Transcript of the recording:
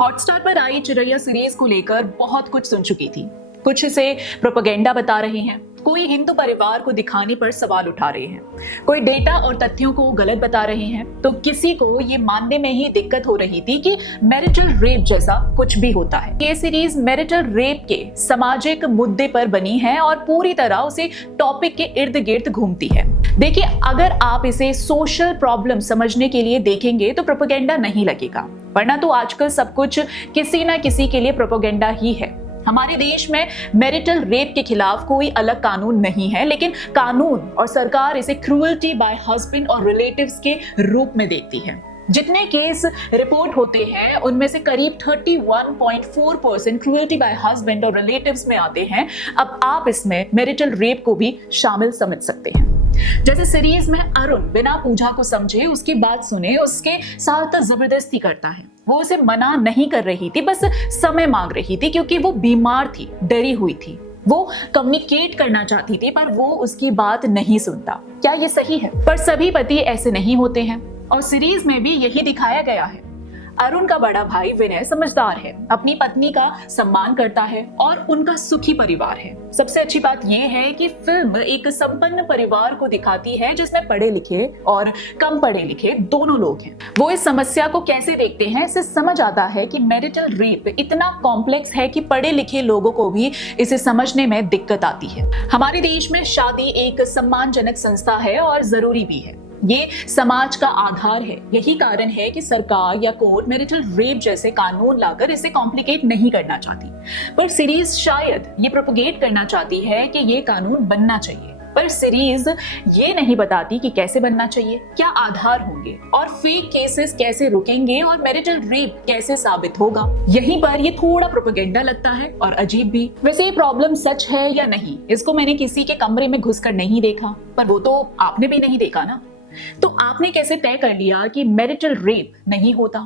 Hotstar पर आई चिरैया series को लेकर बहुत कुछ सुन चुकी थी। कुछ इसे प्रोपेगेंडा बता रहे हैं, कोई हिंदू परिवार को दिखाने पर सवाल उठा रहे हैं, कोई डेटा और तथ्यों को गलत बता रहे हैं, तो किसी को ये मानने में ही दिक्कत हो रही थी कि मैरिटल रेप जैसा कुछ भी होता है। ये सीरीज मैरिटल रेप के सामाजिक मुद्दे पर बनी है और पूरी तरह उसे टॉपिक के इर्द गिर्द घूमती है। देखिए, अगर आप इसे सोशल प्रॉब्लम समझने के लिए देखेंगे तो प्रोपेगेंडा नहीं लगेगा, वरना तो आजकल सब कुछ किसी ना किसी के लिए प्रोपेगेंडा ही है। हमारे देश में मैरिटल रेप के खिलाफ कोई अलग कानून नहीं है, लेकिन कानून और सरकार इसे क्रूअल्टी बाय हस्बैंड और रिलेटिव्स के रूप में देखती है। जितने केस रिपोर्ट होते हैं उनमें से करीब 31.4% क्रूअल्टी बाय हस्बैंड और रिलेटिव्स में आते हैं। अब आप इसमें मैरिटल रेप को भी शामिल समझ सकते हैं। जैसे सीरीज में अरुण बिना पूजा को समझे उसकी बात सुने, उसके साथ जबरदस्ती करता है। वो उसे मना नहीं कर रही थी, बस समय मांग रही थी क्योंकि वो बीमार थी, डरी हुई थी। वो कम्युनिकेट करना चाहती थी पर वो उसकी बात नहीं सुनता। क्या ये सही है? पर सभी पति ऐसे नहीं होते हैं और सीरीज में भी यही दिखाया गया है। अरुण का बड़ा भाई विनय समझदार है, अपनी पत्नी का सम्मान करता है और उनका सुखी परिवार है। सबसे अच्छी बात यह है कि फिल्म एक संपन्न परिवार को दिखाती है जिसमें पढ़े लिखे और कम पढ़े लिखे दोनों लोग हैं। वो इस समस्या को कैसे देखते हैं, इससे समझ आता है कि मैरिटल रेप इतना कॉम्प्लेक्स है कि पढ़े लिखे लोगों को भी इसे समझने में दिक्कत आती है। हमारे देश में शादी एक सम्मानजनक संस्था है और जरूरी भी है। ये समाज का आधार है। यही कारण है कि सरकार या कोर्ट मैरिटल रेप जैसे कानून लाकर इसे कॉम्प्लिकेट नहीं करना चाहती, पर सीरीज शायद ये प्रोपेगेट करना चाहती है कि ये कानून बनना चाहिए। पर सीरीज ये नहीं बताती कि कैसे बनना चाहिए, क्या आधार होंगे और फेक केसेस कैसे रुकेंगे और मैरिटल रेप कैसे साबित होगा। यहीं पर ये थोड़ा प्रोपेगेंडा लगता है और अजीब भी। वैसे ये प्रॉब्लम सच है या नहीं, इसको मैंने किसी के कमरे में घुसकर नहीं देखा, पर वो तो आपने भी नहीं देखा ना। तो आपने कैसे तय कर लिया कि मैरिटल रेप नहीं होता?